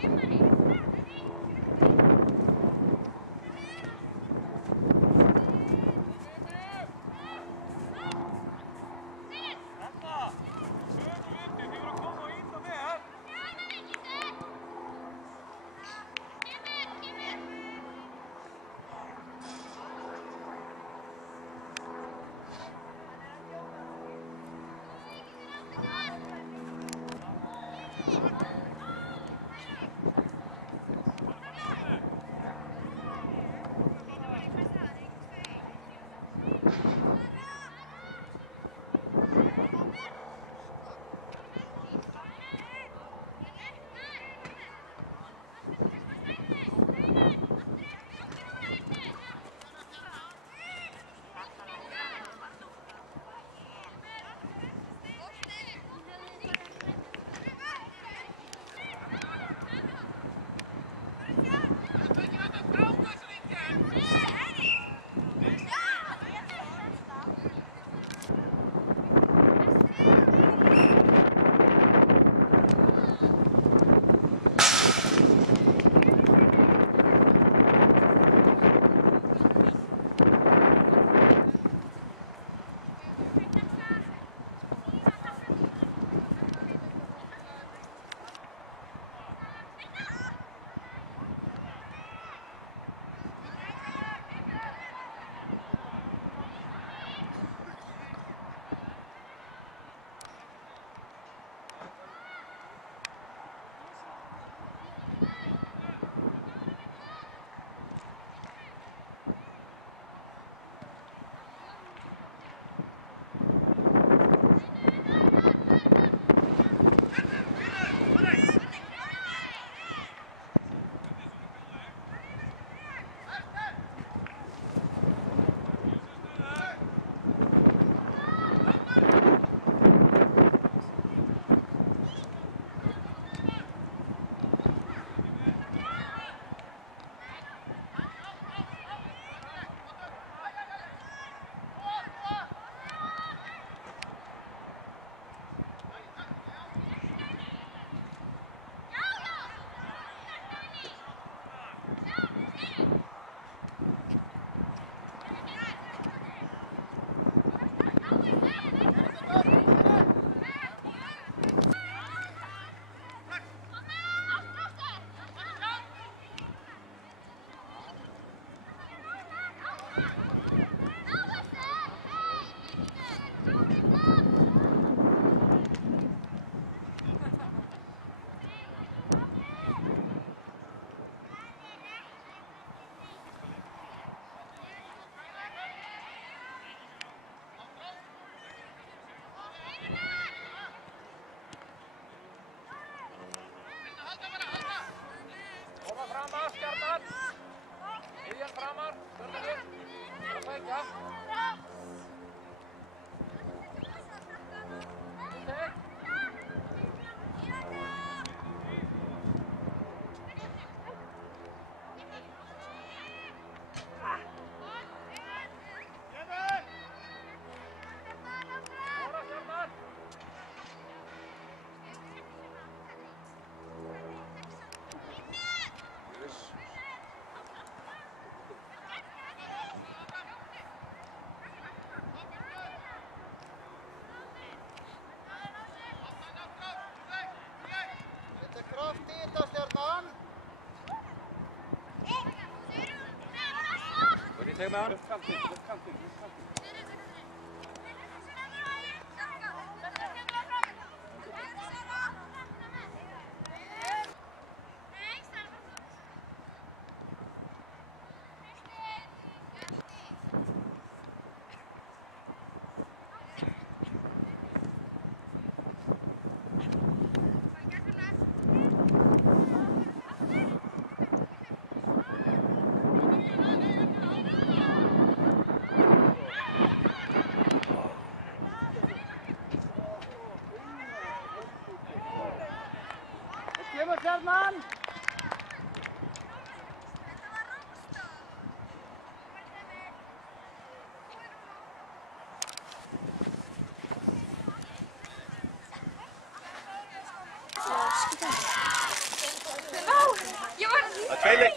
Take him out.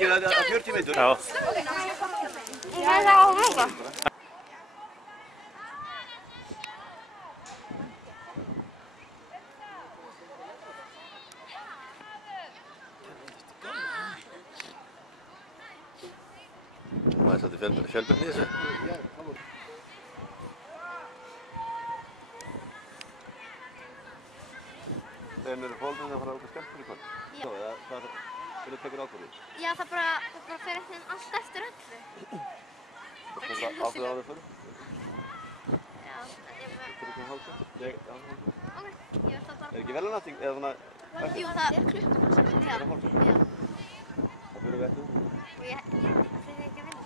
leikið að 40 mínútur. Já. Það er það á núna. Það er svolítið fjölbreytni í þessu. Þegar eru fólkið að fara út að skemmta í kvöld? Já. Það er tekur ákvörðið? Já, það bara fer eitthvað allt eftir öllu. Það er ákvörðið á þau fyrir? Já, ég bara... Fyrir hvernig hálfsum? Ok, ég verð það bara... Er ekki velunætting eða svona... Jú, það er klukkan. Já. Já. Það fyrir vettu? Og ég fyrir ekki að vinna.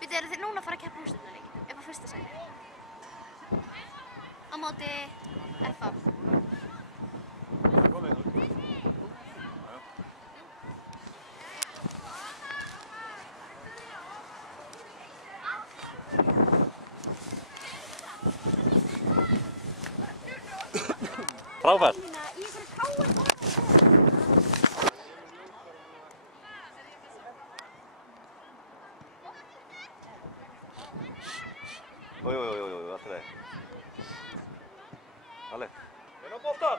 Býttu, eru þið núna að fara að keppa úrslitaleik? Upp á fyrsta sæti? Á móti FA. Frábært. Jú, allt er það. Alli. Inn á boltan.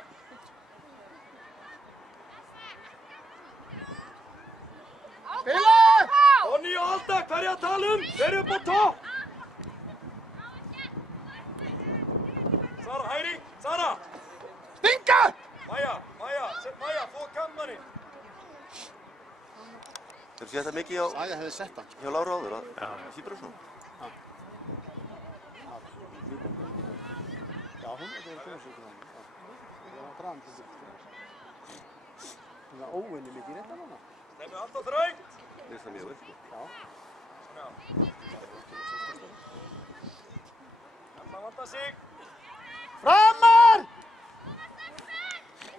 Spila! Conny og Alda, hvað er ég að tala um? Þeir eru upp á topp. Sara, hægri. Sara. Stinga! Maja, få kammani. Hefur séð þetta mikið Saga hefði sett hann. hjá Láru áður að Sýbrus nú? Já, hún er þegar komið hann. Það var draðan til sig. Það er óvinni mikið rétt að núna. Nefnum alltaf þröngt. Mér finnst það mjög vel. Já. Það vantar sig. Framar!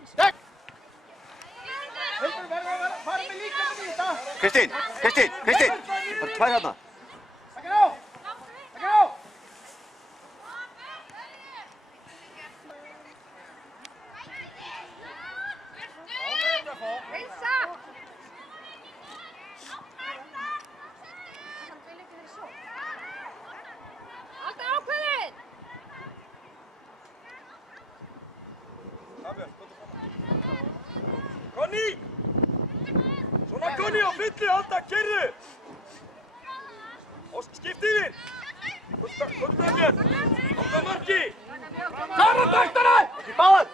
Stegg! Hildur verður að fara með líka með þetta. Kristín! Það er tvær hérna. Takk á! Takk á! Conny! Svona Conny á milli, Alda, keyrðu! Og skipti þín! Komdu það mér! Komdu það marki! Klára taktana! Í báðan!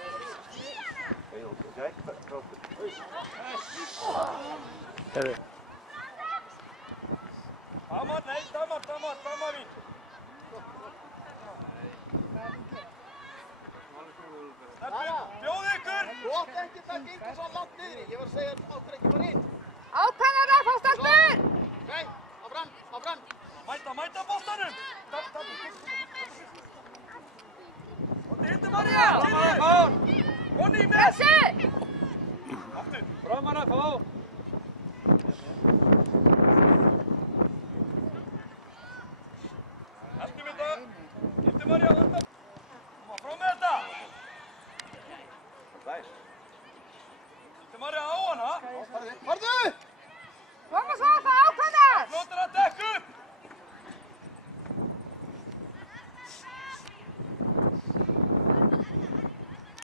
Tamar mín! Bjóð ykkur! Þú átti ekki að gengur svo langt niður í. Ég var að segja að þú áttir ekki bara inn. Ákveðna það, fá stelpur! Nei, áfram! Mæta boltanum! Og Hildur María! Conny með! Þessi! Aftur! Framar að fá!